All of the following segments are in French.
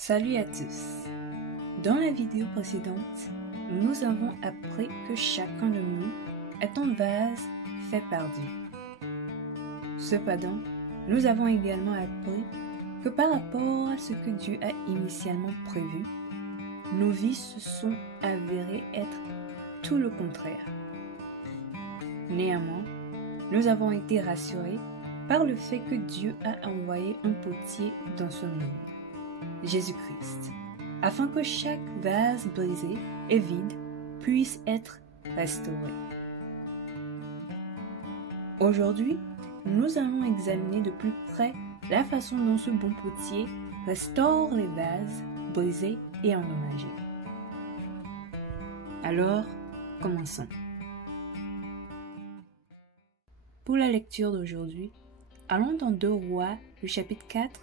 Salut à tous! Dans la vidéo précédente, nous avons appris que chacun de nous est un vase fait par Dieu. Cependant, nous avons également appris que par rapport à ce que Dieu a initialement prévu, nos vies se sont avérées être tout le contraire. Néanmoins, nous avons été rassurés par le fait que Dieu a envoyé un potier dans ce monde, Jésus-Christ, afin que chaque vase brisé et vide puisse être restauré. Aujourd'hui, nous allons examiner de plus près la façon dont ce bon potier restaure les vases brisés et endommagés. Alors, commençons. Pour la lecture d'aujourd'hui, allons dans 2 Rois, le chapitre 4,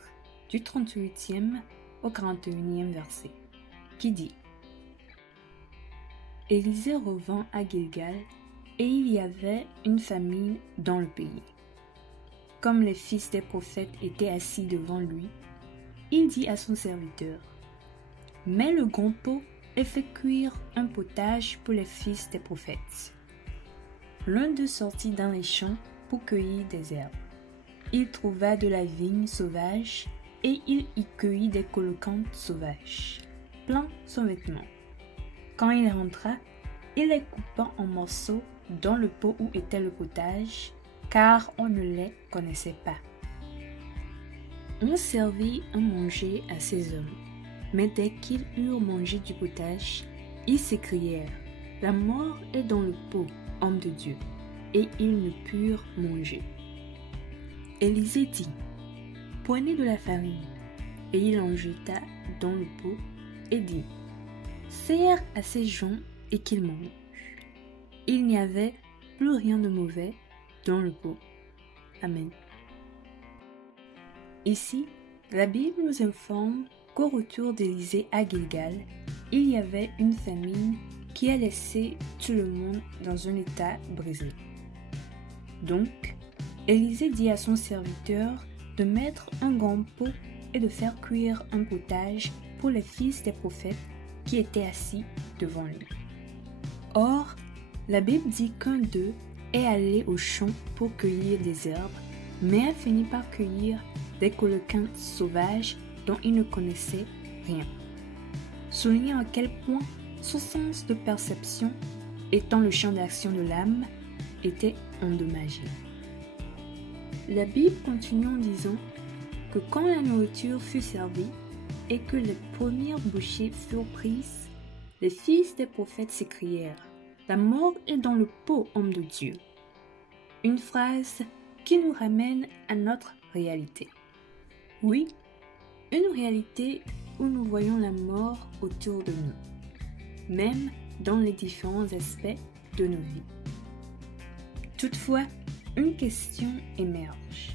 du 38e au 41e verset, qui dit: Élisée revint à Gilgal, et il y avait une famine dans le pays. Comme les fils des prophètes étaient assis devant lui, il dit à son serviteur: Mets le grand pot et fais cuire un potage pour les fils des prophètes. L'un d'eux sortit dans les champs pour cueillir des herbes. Il trouva de la vigne sauvage et il y cueillit des colocantes sauvages, plein son vêtement. Quand il rentra, il les coupa en morceaux dans le pot où était le potage, car on ne les connaissait pas. On servit à manger à ces hommes, mais dès qu'ils eurent mangé du potage, ils s'écrièrent: La mort est dans le pot, homme de Dieu, et ils ne purent manger. Élisée dit: Prenez de la farine, et il en jeta dans le pot et dit: Sers à ces gens et qu'ils mangent. Il n'y avait plus rien de mauvais dans le pot. Amen. Ici, la Bible nous informe qu'au retour d'Élisée à Gilgal, il y avait une famine qui a laissé tout le monde dans un état brisé. Donc, Élisée dit à son serviteur de mettre un grand pot et de faire cuire un potage pour les fils des prophètes qui étaient assis devant lui. Or, la Bible dit qu'un d'eux est allé au champ pour cueillir des herbes, mais a fini par cueillir des colocantes sauvages dont il ne connaissait rien, soulignant à quel point son sens de perception, étant le champ d'action de l'âme, était endommagé. La Bible continue en disant que quand la nourriture fut servie et que les premières bouchées furent prises, les fils des prophètes s'écrièrent: La mort est dans le pot, homme de Dieu. Une phrase qui nous ramène à notre réalité. Oui, une réalité où nous voyons la mort autour de nous, même dans les différents aspects de nos vies. Toutefois, une question émerge.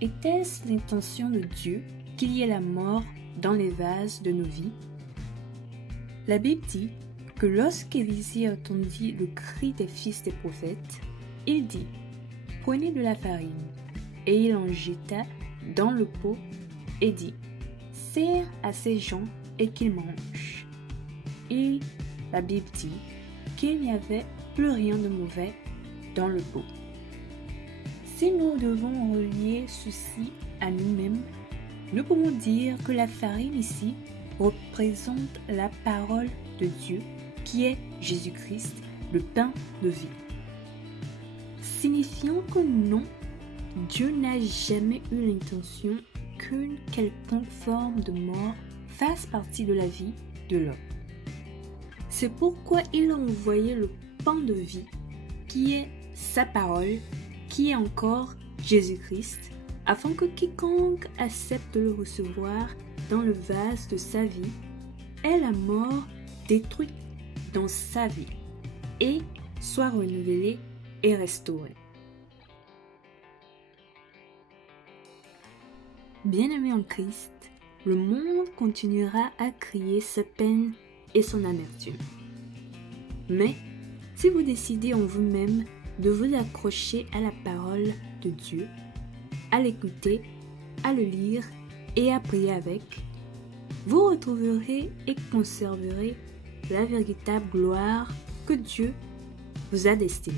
Était-ce l'intention de Dieu qu'il y ait la mort dans les vases de nos vies? La Bible dit que lorsqu'Élisée entendit le cri des fils des prophètes, il dit: Prenez de la farine, et il en jeta dans le pot et dit: Sers à ces gens et qu'ils mangent. Et la Bible dit qu'il n'y avait plus rien de mauvais dans le pot. Si nous devons relier ceci à nous-mêmes, nous pouvons dire que la farine ici représente la parole de Dieu qui est Jésus-Christ, le pain de vie. Signifiant que non, Dieu n'a jamais eu l'intention qu'une quelconque forme de mort fasse partie de la vie de l'homme. C'est pourquoi il a envoyé le pain de vie, qui est sa parole, qui est encore Jésus-Christ, afin que quiconque accepte de le recevoir dans le vase de sa vie ait la mort détruite dans sa vie et soit renouvelé et restauré. Bien-aimés en Christ, le monde continuera à crier sa peine et son amertume. Mais si vous décidez en vous-même de vous accrocher à la parole de Dieu, à l'écouter, à le lire et à prier avec, vous retrouverez et conserverez la véritable gloire que Dieu vous a destinée.